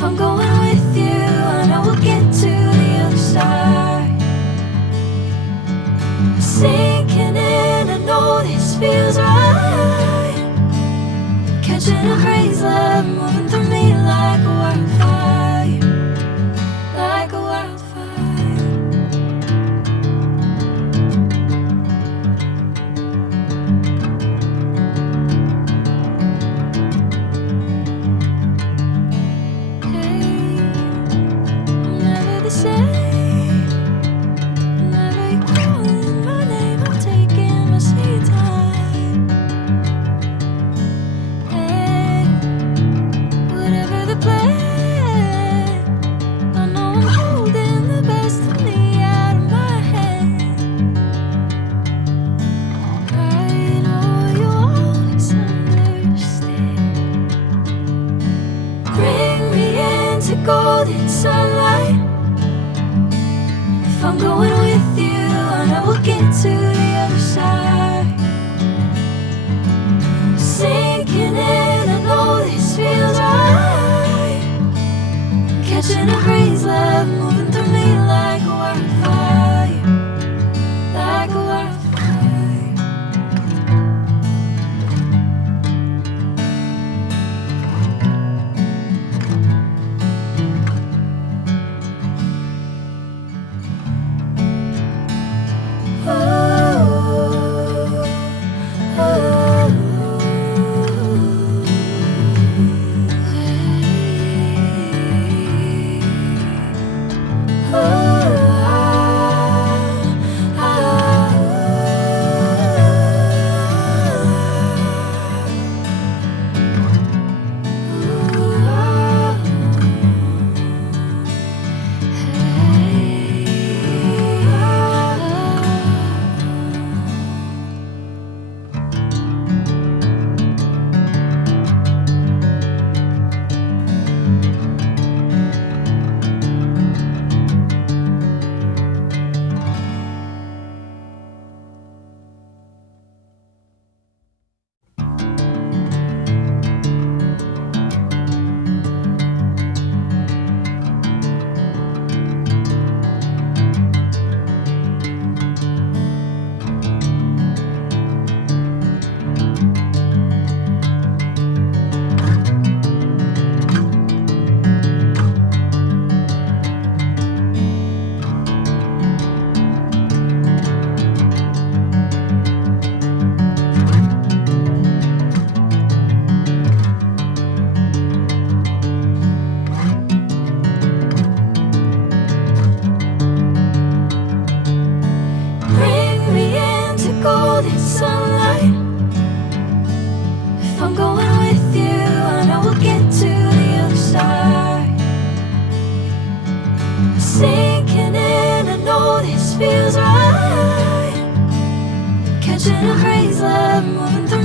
If I'm going with you, I know we'll get to the other side. Sinking in, I know this feels right. Catching a crazy love, moving through me like a wildfire, like a wildfire. Hey, I'm never the same. Whenever you're calling my name, I'm taking my sweet time. Hey, whatever the plan, I know I'm holding the best of me out of my hand. I know you'll always understand. Bring me into golden sunlight. If I'm going with you, I know we'll get to the other side. Sinking in, I know this feels right. Catching a crazy love, moving through me like a wildfire, like a wildfire. Bring me into golden sunlight. If I'm going with you, I know we'll get to the other side. Sinking in, I know this feels right. Catching a crazy love, moving through